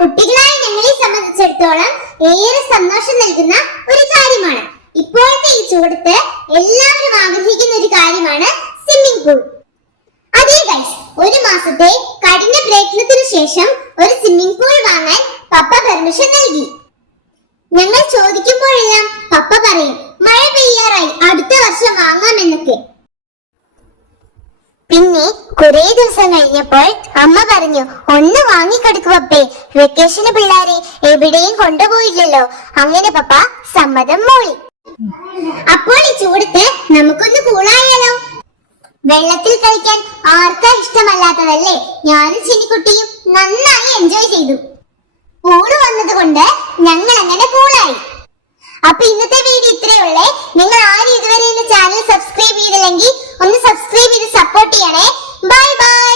കുട്ടികളായ ഞങ്ങളെ സംബന്ധിച്ചിടത്തോളം ഏറെ സന്തോഷം നൽകുന്ന ഒരു കാര്യമാണ്. ഇപ്പോഴത്തെ ഈ ചൂടത്ത് എല്ലാവരും ആഗ്രഹിക്കുന്ന ഒരു കാര്യമാണ് സ്വിമ്മിംഗ് പൂൾ. അതേ ഗൈസ്, ഒരു മാസത്തെ കഠിന പ്രയത്നത്തിനു ശേഷം ഒരു സ്വിമ്മിംഗ് പൂൾ വാങ്ങാൻ പപ്പ പെർമിഷൻ നൽകി. ഞങ്ങൾ ചോദിക്കുമ്പോഴെല്ലാം പപ്പ പറയും മഴ പെയ്യാറായി, അടുത്ത വർഷം വാങ്ങാമെന്നൊക്കെ. പിന്നെ കുറെ ദിവസം കഴിഞ്ഞപ്പോൾ അമ്മ പറഞ്ഞു, ഒന്ന് വാങ്ങിക്കൊടുക്കു പപ്പേ, വെക്കേഷന് പിള്ളേരെ എവിടെയും കൊണ്ടുപോയില്ലല്ലോ. അങ്ങനെ പപ്പ സമ്മതം മൂളി. അപ്പോൾ ഈ ചൂടത്ത് നമുക്കൊന്ന് കൂളായാലോ? വെള്ളത്തിൽ കളിക്കാൻ ആർക്കാ ഇഷ്ടമല്ലാത്തതല്ലേ? ഞാനും ചിനിക്കുട്ടിയും നന്നായി എൻജോയ് ചെയ്തു. പൂള് വന്നത് കൊണ്ട് ഞങ്ങൾ അങ്ങനെ കൂളായി. അപ്പൊ ഇന്നത്തെ വീഡിയോ ഇത്രയുള്ളേ. നിങ്ങൾ ആരും ഇതുവരെ എന്റെ ചാനൽ സബ്സ്ക്രൈബ് ചെയ്തില്ലെങ്കിൽ ഒന്ന് സബ്സ്ക്രൈബ് ചെയ്ത് സപ്പോർട്ട് ചെയ്യണേ. Bye bye.